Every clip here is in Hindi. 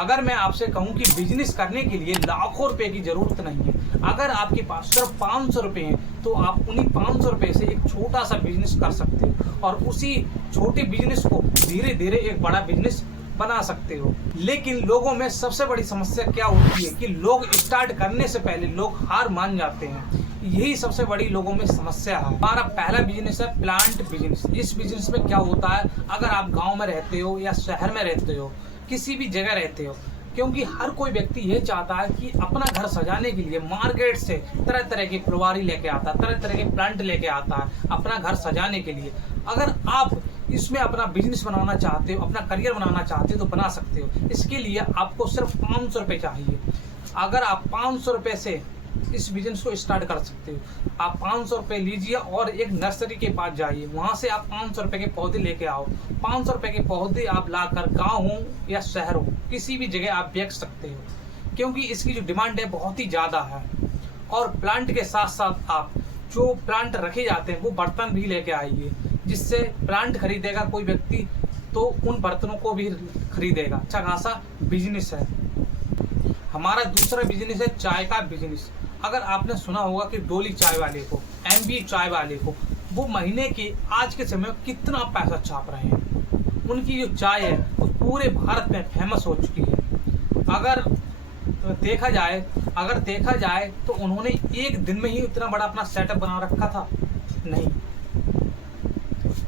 अगर मैं आपसे कहूं कि बिजनेस करने के लिए लाखों रुपए की जरूरत नहीं है, अगर आपके पास सिर्फ 500 रुपए हैं तो आप उन्हीं 500 रुपए से एक छोटा सा बिजनेस कर सकते हो और उसी छोटे बिजनेस को धीरे धीरे एक बड़ा बिजनेस बना सकते हो। लेकिन लोगों में सबसे बड़ी समस्या क्या होती है कि लोग स्टार्ट करने से पहले लोग हार मान जाते हैं। यही सबसे बड़ी लोगों में समस्या है। हमारा पहला बिजनेस है प्लांट बिजनेस। इस बिजनेस में क्या होता है, अगर आप गांव में रहते हो या शहर में रहते हो, किसी भी जगह रहते हो, क्योंकि हर कोई व्यक्ति ये चाहता है कि अपना घर सजाने के लिए मार्केट से तरह तरह की फुलवारी लेके आता है, तरह तरह के प्लांट लेके आता है अपना घर सजाने के लिए। अगर आप इसमें अपना बिजनेस बनाना चाहते हो, अपना करियर बनाना चाहते हो तो बना सकते हो। इसके लिए आपको सिर्फ 500 रुपये चाहिए। अगर आप 500 रुपये से इस बिजनेस को स्टार्ट कर सकते हो। आप 500 रुपये लीजिए और एक नर्सरी के पास जाइए, वहां से आप 500 रुपये के पौधे लेके आओ। 500 रुपये के पौधे आप लाकर गांव हो या शहर हो, किसी भी जगह आप बेच सकते हो, क्योंकि इसकी जो डिमांड है बहुत ही ज़्यादा है। और प्लांट के साथ साथ आप जो प्लांट रखे जाते हैं वो बर्तन भी लेके आइए, जिससे प्लांट खरीदेगा कोई व्यक्ति तो उन बर्तनों को भी खरीदेगा। अच्छा खासा बिजनेस है। हमारा दूसरा बिजनेस है चाय का बिजनेस। अगर आपने सुना होगा कि डोली चाय वाले को, एमबी चाय वाले को, वो महीने के आज के समय में कितना पैसा छाप रहे हैं। उनकी जो चाय है वो पूरे भारत में फेमस हो चुकी है। अगर देखा जाए तो उन्होंने एक दिन में ही इतना बड़ा अपना सेटअप बना रखा था? नहीं,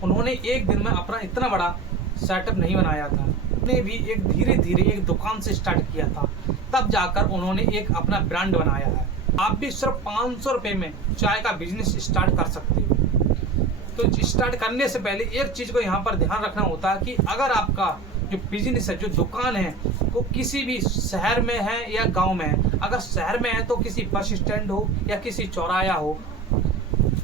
उन्होंने एक दिन में अपना इतना बड़ा सेटअप नहीं बनाया था। उन्होंने भी एक धीरे धीरे एक दुकान से स्टार्ट किया था, तब जाकर उन्होंने एक अपना ब्रांड बनाया है। आप भी सिर्फ 500 रुपये में चाय का बिजनेस स्टार्ट कर सकते हो। तो स्टार्ट करने से पहले एक चीज को यहाँ पर ध्यान रखना होता है कि अगर आपका जो बिजनेस है, जो दुकान है, वो किसी भी शहर में है या गांव में है। अगर शहर में है तो किसी बस स्टैंड हो या किसी चौराया हो,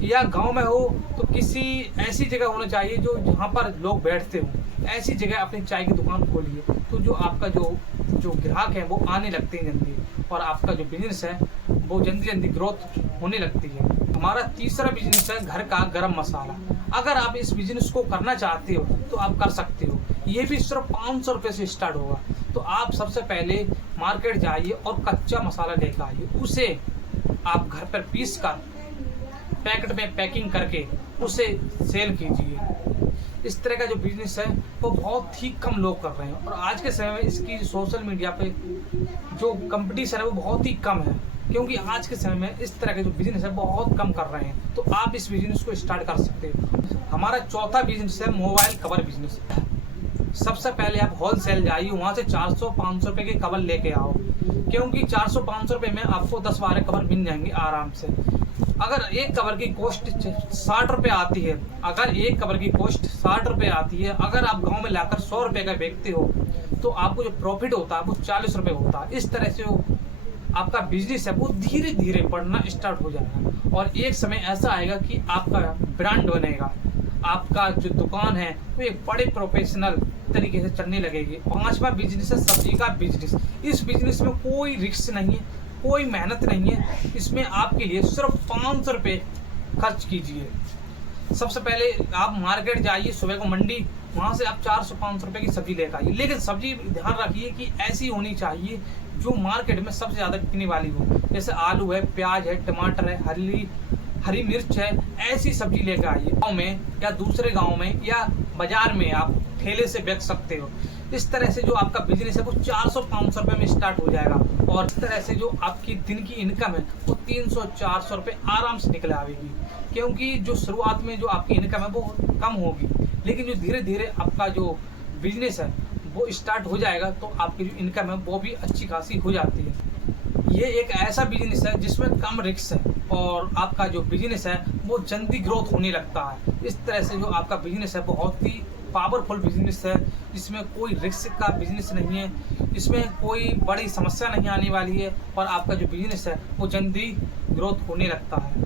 या गांव में हो तो किसी ऐसी जगह होना चाहिए जो जहाँ पर लोग बैठते हो। ऐसी जगह अपनी चाय की दुकान खोलिए, तो जो आपका जो ग्राहक है वो आने लगते हैं जल्दी, और आपका जो बिजनेस है वो जल्दी ग्रोथ होने लगती है। हमारा तीसरा बिजनेस है घर का गरम मसाला। अगर आप इस बिजनेस को करना चाहते हो तो आप कर सकते हो। ये भी सिर्फ 500 रुपये से स्टार्ट होगा। तो आप सबसे पहले मार्केट जाइए और कच्चा मसाला लेकर आइए, उसे आप घर पर पीस कर पैकेट में पैकिंग करके उसे सेल कीजिए। इस तरह का जो बिजनेस है वो बहुत ही कम लोग कर रहे हैं, और आज के समय में इसकी सोशल मीडिया पे जो कंपटीशन है वो बहुत ही कम है, क्योंकि आज के समय में इस तरह के जो बिजनेस है बहुत कम कर रहे हैं। तो आप इस बिजनेस को स्टार्ट कर सकते हो। हमारा चौथा बिजनेस है मोबाइल कवर बिजनेस। सबसे पहले आप होलसेल जाइए, वहाँ से 400-500 रुपये के कवर लेके आओ, क्योंकि 400-500 रुपये में आपको 10-12 कवर मिल जाएंगे आराम से। अगर एक कवर की कॉस्ट 60 रुपये आती है, अगर आप गांव में लाकर 100 रुपये का बेचते हो तो आपको जो प्रॉफिट होता है वो 40 रुपये होता है। इस तरह से आपका बिजनेस है वो धीरे धीरे बढ़ना स्टार्ट हो जाएगा, और एक समय ऐसा आएगा कि आपका ब्रांड बनेगा, आपका जो दुकान है वो एक बड़े प्रोफेशनल तरीके से चलने लगेगी। पांचवा बिजनेस है सब्जी का बिजनेस। इस बिजनेस में कोई रिस्क नहीं है, कोई मेहनत नहीं है। इसमें आपके लिए सिर्फ 500 रुपये खर्च कीजिए। सबसे पहले आप मार्केट जाइए, सुबह को मंडी, वहाँ से आप 400-500 रुपये की सब्जी लेकर आइए। लेकिन सब्जी ध्यान रखिए कि ऐसी होनी चाहिए जो मार्केट में सबसे ज़्यादा बिकने वाली हो, जैसे आलू है, प्याज है, टमाटर है, हरी मिर्च है। ऐसी सब्जी लेकर आइए। गाँव में या दूसरे गाँव में या बाजार में आप ठेले से बेच सकते हो। इस तरह से जो आपका बिजनेस है वो 400-500 रुपये में स्टार्ट हो जाएगा, और इस तरह से जो आपकी दिन की इनकम है वो 300-400 रुपये आराम से निकल आएगी। क्योंकि जो शुरुआत में जो आपकी इनकम है वो कम होगी, लेकिन जो धीरे धीरे आपका जो बिजनेस है वो स्टार्ट हो जाएगा तो आपकी जो इनकम है वो भी अच्छी खासी हो जाती है। ये एक ऐसा बिजनेस है जिसमें कम रिस्क है, और आपका जो बिजनेस है वो जल्दी ग्रोथ होने लगता है। इस तरह से जो आपका बिजनेस है बहुत ही पावरफुल बिजनेस है, जिसमें कोई रिस्क का बिजनेस नहीं है, इसमें कोई बड़ी समस्या नहीं आने वाली है, और आपका जो बिजनेस है वो जल्दी ग्रोथ होने लगता है।